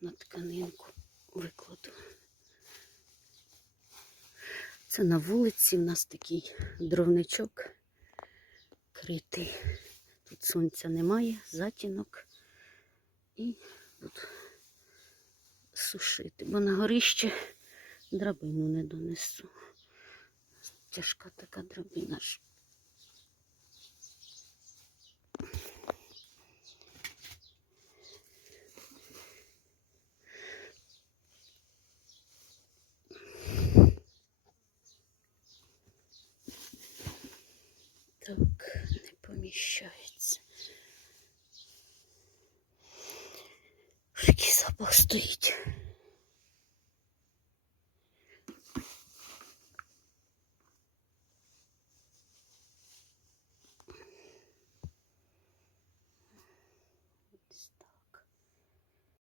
на тканинку викладу. Це на вулиці в нас такий дровничок критий. Тут сонця немає, затінок. І буду сушити, бо на горище драбину не донесу. Тяжка така драбина ж. Не поміщається. Який запах стоїть.